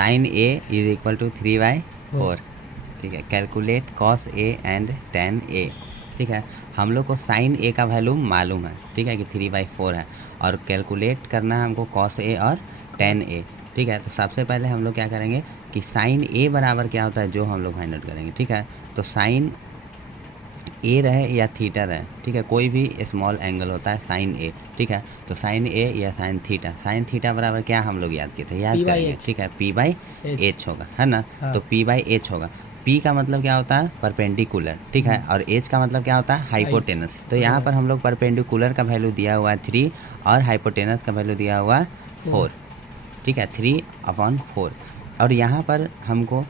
Sign A is equal to 3/4, ठीक है। Calculate cos A and tan A, ठीक है। हम लोग को साइन ए का वैल्यू मालूम है, ठीक है, कि 3/4 है, और कैलकुलेट करना है हमको कॉस ए और टेन ए, ठीक है। तो सबसे पहले हम लोग क्या करेंगे कि साइन ए बराबर क्या होता है जो हम लोग फाइंड आउट करेंगे, ठीक है। तो साइन ए रहे या थीटा रहे, ठीक है, कोई भी स्मॉल एंगल होता है साइन ए, ठीक है। तो साइन ए या साइन थीटा बराबर क्या हम लोग याद किए थे, याद करेंगे, ठीक है, P/H होगा, है ना। हाँ। तो P/H होगा। P का मतलब क्या होता है, परपेंडिकुलर, ठीक है, और H का मतलब क्या होता है, हाइपोटेनस। तो यहाँ पर हम लोग परपेंडिकुलर का वैल्यू दिया हुआ है 3 और हाइपोटेनस का वैल्यू दिया हुआ है 4, ठीक है, 3/4। और यहाँ पर हमको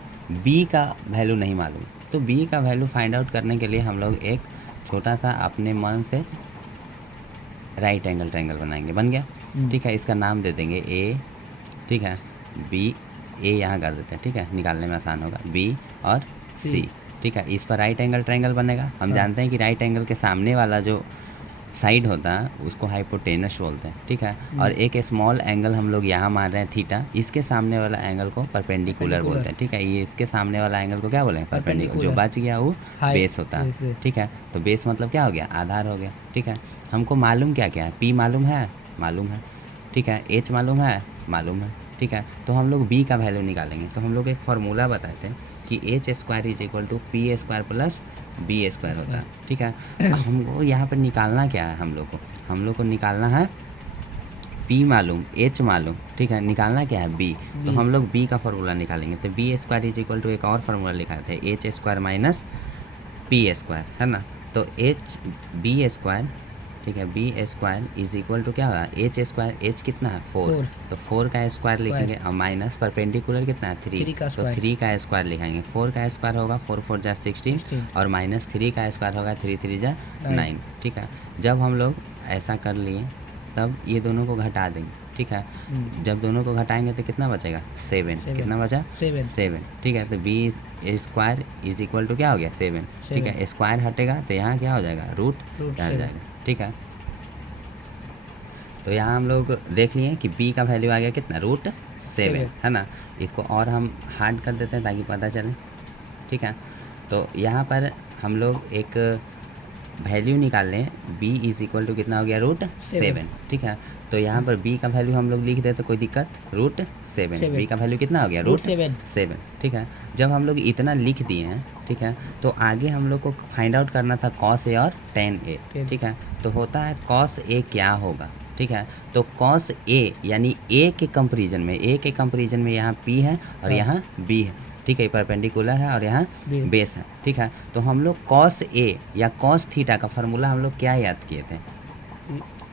B का वैल्यू नहीं मालूम, तो B का वैल्यू फाइंड आउट करने के लिए हम लोग एक छोटा सा अपने मन से राइट एंगल ट्रायंगल बनाएंगे, बन गया, ठीक है। इसका नाम दे देंगे A, ठीक है, B, A यहाँ कर देते हैं, ठीक है, निकालने में आसान होगा, B और C, ठीक है। इस पर राइट एंगल ट्रायंगल बनेगा। हम जानते हैं कि राइट एंगल के सामने वाला जो साइड होता है उसको हाइपोटेनस बोलते हैं, ठीक है। और एक स्मॉल एंगल हम लोग यहाँ मान रहे हैं थीटा, इसके सामने वाला एंगल को परपेंडिकुलर बोलते हैं, ठीक है। ये इसके सामने वाला एंगल को क्या बोलेंगे, परपेंडिकुलर। जो बच गया वो बेस होता है, ठीक है। तो बेस मतलब क्या हो गया, आधार हो गया, ठीक है। हमको मालूम क्या क्या है, P मालूम है, ठीक है, H मालूम है, ठीक है। तो हम लोग B का वैल्यू निकालेंगे। तो हम लोग एक फार्मूला बताते हैं कि H² is equal to P² plus B² होता है, ठीक है। हमको यहाँ पर निकालना क्या है, हम लोग को निकालना है P मालूम, H मालूम, ठीक है, निकालना क्या है B। तो हम लोग B का फार्मूला निकालेंगे। तो B² इज इक्वल टू एक और फार्मूला लिखा था, H² माइनस P², है ना। तो B², ठीक है, B² इज इक्वल टू क्या होगा, H², H कितना है 4, तो 4 का स्क्वायर लिखेंगे, और माइनस परपेंडिकुलर कितना है 3, तो 3 का स्क्वायर लिखेंगे। 4 का स्क्वायर होगा 4 4 जा 16, और माइनस 3 का स्क्वायर होगा 3 3 जा 9, ठीक है। जब हम लोग ऐसा कर लिए तब ये दोनों को घटा देंगे, ठीक है। जब दोनों को घटाएंगे तो कितना बचेगा, 7, कितना बचा 7, ठीक है। तो B² इज इक्वल टू क्या हो गया 7, ठीक है। स्क्वायर हटेगा तो यहाँ क्या हो जाएगा, रूट हट जाएगा, ठीक है। तो यहाँ हम लोग देख लिए कि B का वैल्यू आ गया कितना, √7, है ना। इसको और हम हार्ड कर देते हैं ताकि पता चले, ठीक है। तो यहाँ पर हम लोग एक वैल्यू निकाल लें, B इज इक्वल टू कितना हो गया, √7, ठीक है। तो यहाँ पर B का वैल्यू हम लोग लिख दें तो कोई दिक्कत, √7, B का वैल्यू कितना हो गया, √7, ठीक है। जब हम लोग इतना लिख दिए हैं, ठीक है, तो आगे हम लोग को फाइंड आउट करना था cos A और tan A, ठीक है। तो होता है cos A क्या होगा, ठीक है। तो cos A यानी A के कंपेरिजन में यहाँ P है और यहाँ B है, ठीक है, परपेंडिकुलर है और यहाँ बेस है, ठीक है। तो हम लोग cos A या cos थीटा का फार्मूला हम लोग क्या याद किए थे,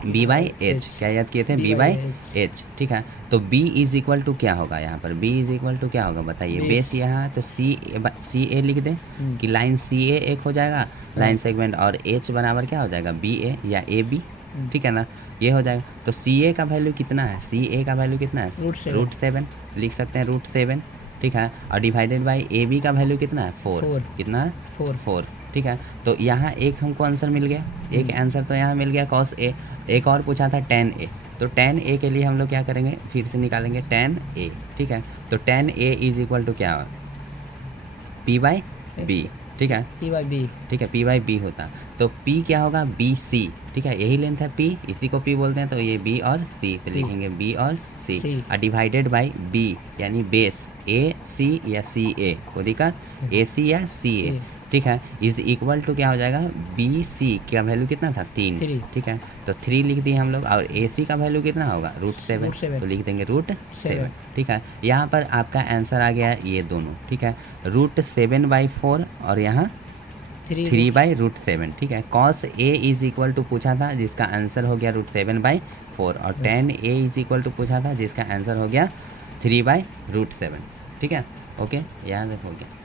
B/H, क्या याद किए थे, B/H, ठीक है। तो B इज इक्वल टू क्या होगा, यहाँ पर B इज इक्वल टू क्या होगा बताइए, बेस यहाँ है तो CA लिख दें कि लाइन CA एक हो जाएगा लाइन सेगमेंट, और H बराबर क्या हो जाएगा BA या AB, ठीक है ना, ये हो जाएगा। तो CA का वैल्यू कितना है, CA का वैल्यू कितना है, √7 लिख सकते हैं, √7, ठीक है। और डिवाइडेड बाय AB का वैल्यू कितना है 4, कितना है 4, ठीक है। तो यहाँ एक हमको आंसर मिल गया, एक आंसर तो यहाँ मिल गया cos A। एक और पूछा था tan A, तो tan A के लिए हम लोग क्या करेंगे, फिर से निकालेंगे tan A, ठीक है। तो tan A is equal to क्या होगा, P/B, ठीक है, P/B, ठीक है, P/B होता है। तो P क्या होगा, BC, ठीक है, यही लेंथ है P, इसी को P बोलते हैं। तो ये B और C, तो लिखेंगे B और C, और डिवाइडेड बाय B यानी बेस AC या CA, को दिक्कत AC या CA, ठीक है, इज इक्वल टू क्या हो जाएगा, BC का वैल्यू कितना था 3, ठीक है। तो 3 लिख दिए हम लोग, और AC का वैल्यू कितना होगा √7, तो लिख देंगे √7, ठीक है। यहाँ पर आपका आंसर आ गया ये दोनों, ठीक है, √7/4 और यहाँ 3/√7, ठीक है। cos A is equal to पूछा था जिसका आंसर हो गया √7/4, और tan A is equal to पूछा था जिसका आंसर हो गया 3/√7, ठीक है। ओके, याद हो गया।